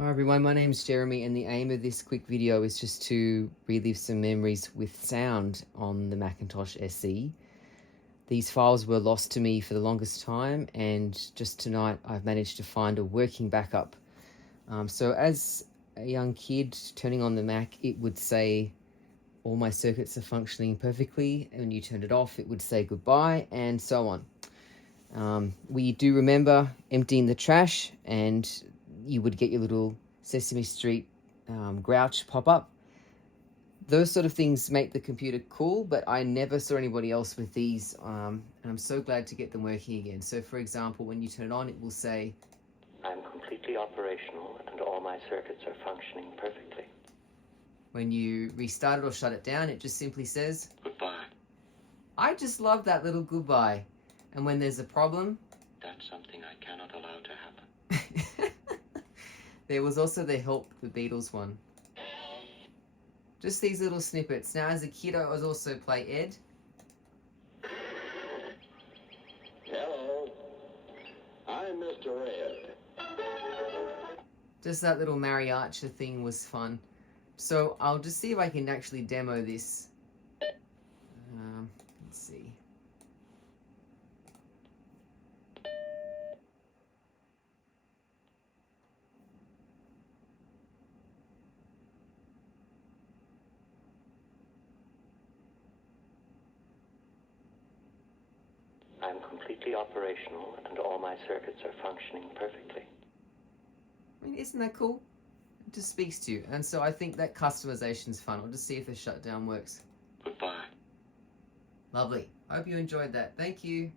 Hi everyone, my name's Jeremy and the aim of this quick video is just to relive some memories with sound on the Macintosh SE. These files were lost to me for the longest time, and just tonight I've managed to find a working backup. So as a young kid turning on the Mac, it would say all my circuits are functioning perfectly, and when you turned it off it would say goodbye, and so on. We do remember emptying the trash, and you would get your little Sesame Street grouch pop up. Those sort of things make the computer cool, but I never saw anybody else with these, and I'm so glad to get them working again. So for example, when you turn it on, it will say, I'm completely operational and all my circuits are functioning perfectly. When you restart it or shut it down, it just simply says, Goodbye. I just love that little goodbye. And when there's a problem, That's something I cannot allow to happen. There was also the Help the Beatles one. Just these little snippets. Now as a kid I was also play Ed. Hello, I'm Mr. Ed. Just that little mariachi thing was fun. So I'll just see if I can actually demo this. Let's see. I'm completely operational and all my circuits are functioning perfectly. I mean, isn't that cool? It just speaks to you. And so I think that customization's fun. I'll just see if the shutdown works. Goodbye. Lovely. Hope you enjoyed that. Thank you.